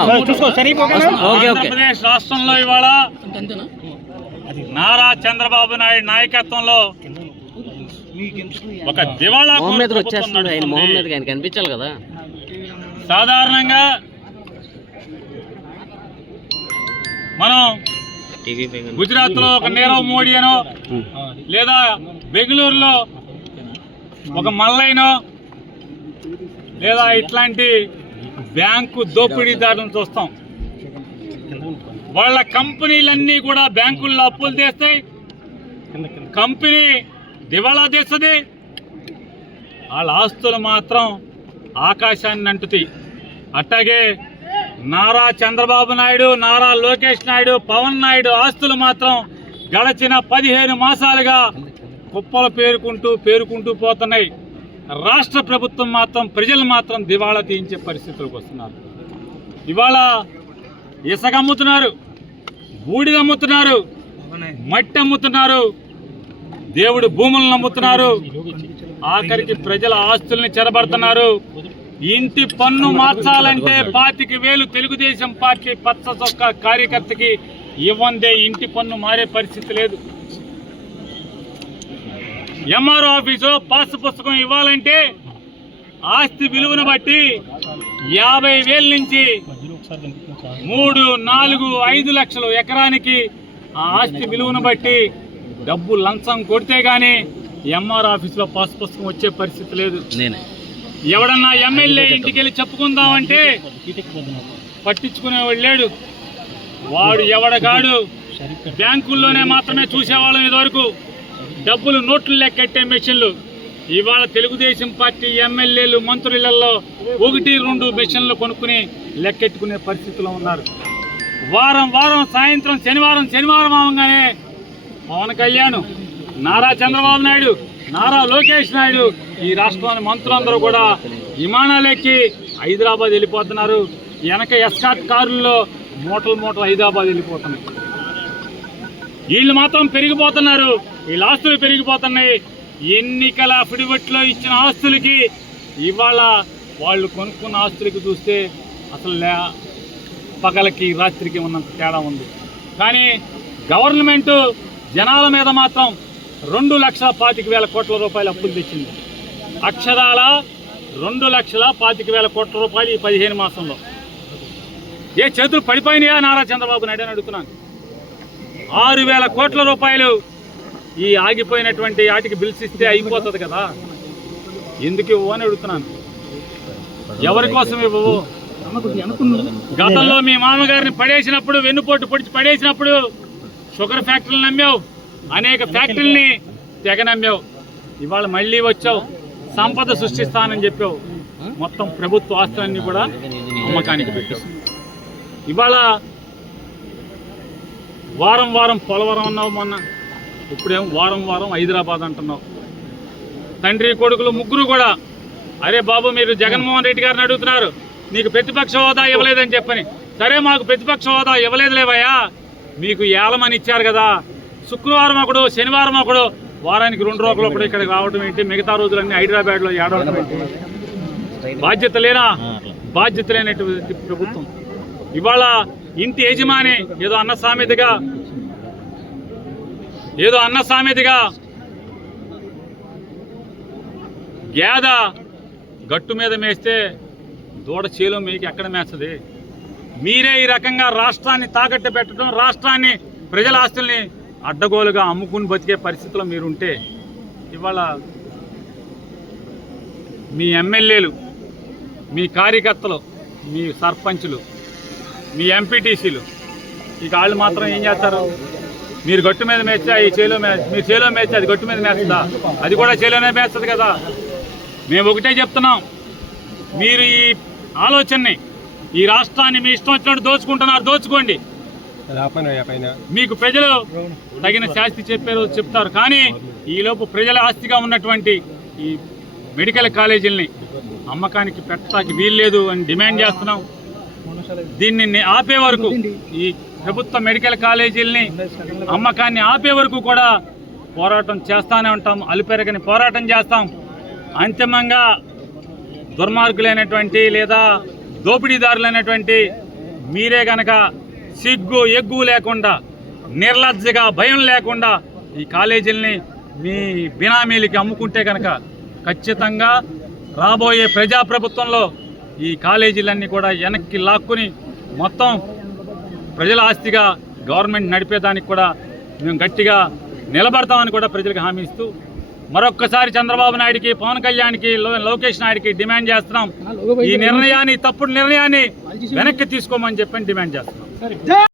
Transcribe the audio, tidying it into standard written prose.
ఆంధ్రప్రదేశ్ రాష్ట్రంలో ఇవాళ నారా చంద్రబాబు నాయుడు నాయకత్వంలో ఒక దివాళా కనిపించాలి కదా. సాధారణంగా మనం గుజరాత్ లో ఒక నీరవ్ మోడీ అనో లేదా బెంగళూరులో ఒక మల్లైనో లేదా ఇట్లాంటి బ్యాంకు దోపిడీదారులను చూస్తాం. వాళ్ళ కంపెనీలన్నీ కూడా బ్యాంకుల్లో అప్పులు తెస్తాయి, కంపెనీ దివాళా తీస్తుంది, వాళ్ళ ఆస్తులు మాత్రం ఆకాశాన్ని అంటుతాయి. అట్లాగే నారా చంద్రబాబు నాయుడు, నారా లోకేష్ నాయుడు, పవన్ నాయుడు ఆస్తులు మాత్రం గడచిన 15 మాసాలుగా కుప్పలు పేరుకుంటూ పోతున్నాయి. రాష్ట్ర ప్రభుత్వం మాత్రం ప్రజలు మాత్రం దివాళా తీయించే పరిస్థితులకు వస్తున్నారు. ఇవాళ ఇసుక అమ్ముతున్నారు, బూడిద అమ్ముతున్నారు, మట్టి అమ్ముతున్నారు, దేవుడి భూములను అమ్ముతున్నారు, ఆఖరికి ప్రజల ఆస్తుల్ని చెరబడుతున్నారు. ఇంటి పన్ను మార్చాలంటే 25,000 తెలుగుదేశం పార్టీ పచ్చ చొక్కా కార్యకర్తకి ఇవ్వందే ఇంటి పన్ను మారే పరిస్థితి లేదు. ఎంఆర్ఓ ఆఫీసులో పాస్ పుస్తకం ఇవ్వాలంటే ఆస్తి విలువను బట్టి 50,000 నుంచి 3, 4, 5 లక్షలు ఎకరానికి ఆ ఆస్తి విలువను బట్టి డబ్బు లంచం కొడితే గానీ ఎంఆర్ఓ ఆఫీసులో పాస్ పుస్తకం వచ్చే పరిస్థితి లేదు. ఎవడన్నా ఎమ్మెల్యే ఇంటికి వెళ్ళి చెప్పుకుందామంటే పట్టించుకునేవాడు లేడు. వాడు ఎవడగాడు బ్యాంకుల్లోనే మాత్రమే చూసేవాళ్ళం ఇదివరకు. డబ్బులు నోట్లు లెక్కెట్టే మెషిన్లు. ఇవాళ తెలుగుదేశం పార్టీ ఎమ్మెల్యేలు మంత్రులలో 1-2 మెషిన్లు కొనుక్కుని లెక్కెట్టుకునే పరిస్థితిలో ఉన్నారు. వారం సాయంత్రం శనివారం అవగానే పవన్ కళ్యాణ్, నారా చంద్రబాబు నాయుడు, నారా లోకేష్ నాయుడు ఈ రాష్ట్రంలోని మంత్రులందరూ కూడా విమానాలెక్కి హైదరాబాద్ వెళ్ళిపోతున్నారు. వెనక ఎస్కార్ట్ కారుల్లో మూటలు హైదరాబాద్ వెళ్ళిపోతున్నాయి. వీళ్ళు మాత్రం పెరిగిపోతున్నారు, వీళ్ళ ఆస్తులు పెరిగిపోతున్నాయి. ఎన్నికల అఫిడవిట్లో ఇచ్చిన ఆస్తులకి ఇవాళ వాళ్ళు కొనుక్కున్న ఆస్తులకి చూస్తే అసలు పగలకి రాత్రికి ఉన్నంత తేడా ఉంది. కానీ గవర్నమెంటు జనాల మీద మాత్రం 2,25,000 కోట్ల రూపాయలు అప్పులు తెచ్చింది. అక్షరాల 2,25,000 కోట్ల రూపాయలు ఈ 15 మాసంలో. ఏ చేతులు పడిపోయినాయా నారా చంద్రబాబు నాయుడు అని అడుగుతున్నాను. 6,000 కోట్ల రూపాయలు ఈ ఆగిపోయినటువంటి వాటికి బిల్స్ ఇస్తే అయిపోతుంది కదా, ఎందుకు ఇవ్వు అని అడుగుతున్నాను. ఎవరి కోసం ఇవ్వవు? గతంలో మీ మామగారిని పడేసినప్పుడు, వెన్నుపోటు పొడిచి పడేసినప్పుడు షుగర్ ఫ్యాక్టరీలు నమ్మావు, అనేక ఫ్యాక్టరీలని తెగ నమ్మావు. ఇవాళ మళ్ళీ వచ్చావు, సంపద సృష్టిస్తానని చెప్పావు. మొత్తం ప్రభుత్వ ఆస్తులన్నీ కూడా అమ్మకానికి పెట్టావు. ఇవాళ వారం పోలవరం అన్నావు మొన్న, ఇప్పుడేమో వారం హైదరాబాద్ అంటున్నావు. తండ్రి కొడుకులు ముగ్గురు కూడా అరే బాబు మీరు జగన్మోహన్ రెడ్డి గారిని అడుగుతున్నారు నీకు ప్రతిపక్ష హోదా ఇవ్వలేదని చెప్పని. సరే మాకు ప్రతిపక్ష హోదా ఇవ్వలేదు లేవయ్యా, మీకు ఏలమని ఇచ్చారు కదా. శుక్రవారం ఒకడు, శనివారం ఒకడు, వారానికి 2 రోజులు ఒకడు ఇక్కడికి రావడం ఏంటి? మిగతా రోజులన్నీ హైదరాబాద్లో ఏడవడం ఏంటి? బాధ్యత లేనటువంటి ప్రభుత్వం. ఇవాళ ఇంటి యజమాని ఏదో అన్న సామెతగా గేద గట్టు మీద మేస్తే దూడ చేలో మీకు ఎక్కడ మేస్తుంది? మీరే ఈ రకంగా రాష్ట్రాన్ని తాకట్టు పెట్టడం, రాష్ట్రాన్ని ప్రజల ఆస్తుల్ని అడ్డగోలుగా అమ్ముకుని బతికే పరిస్థితిలో మీరుంటే ఇవాళ మీ ఎమ్మెల్యేలు, మీ కార్యకర్తలు, మీ సర్పంచులు, మీ ఎంపీటీసీలు ఇక వాళ్ళు మాత్రం ఏం చేస్తారు? మీరు గట్టు మీద మేస్తే ఈ చేలో మీరు చేలో మేస్తే అది గట్టు మీద మేస్తుందా? అది కూడా చేలోనే మేస్తుంది కదా. మేము ఒకటే చెప్తున్నాం, మీరు ఈ ఆలోచనని, ఈ రాష్ట్రాన్ని మీ ఇష్టం వచ్చినట్టు దోచుకుంటున్నారు, దోచుకోండి. మీకు ప్రజలు తగిన శాస్తి చెప్తారు. కానీ ఈలోపు ప్రజల ఆస్తిగా ఉన్నటువంటి ఈ మెడికల్ కాలేజీలని అమ్మకానికి పెట్టడానికి వీల్లేదు అని డిమాండ్ చేస్తున్నాం. దీన్ని ఆపే వరకు, ఈ ప్రభుత్వ మెడికల్ కాలేజీలని అమ్మకాన్ని ఆపే వరకు కూడా పోరాటం చేస్తూనే ఉంటాం, అలుపెరగని పోరాటం చేస్తాం. అంతిమంగా దుర్మార్గులైనటువంటి లేదా దోపిడీదారులైనటువంటి మీరే గనక సిగ్గు ఎగ్గు లేకుండా నిర్లజ్జగా భయం లేకుండా ఈ కాలేజీలని మీ బినామీలకి అమ్ముకుంటే కనుక ఖచ్చితంగా రాబోయే ప్రజాప్రభుత్వంలో ఈ కాలేజీలన్నీ కూడా వెనక్కి లాక్కుని మొత్తం ప్రజల ఆస్తిగా గవర్నమెంట్ నడిపేదానికి కూడా మేము గట్టిగా నిలబడతామని కూడా ప్రజలకు హామీ ఇస్తూ మరొక్కసారి చంద్రబాబు నాయుడికి, పవన్ కళ్యాణ్కి, లోకేష్ నాయుడికి డిమాండ్ చేస్తున్నాం. ఈ నిర్ణయాన్ని, తప్పుడు నిర్ణయాన్ని వెనక్కి తీసుకోమని చెప్పని డిమాండ్ చేస్తున్నాం.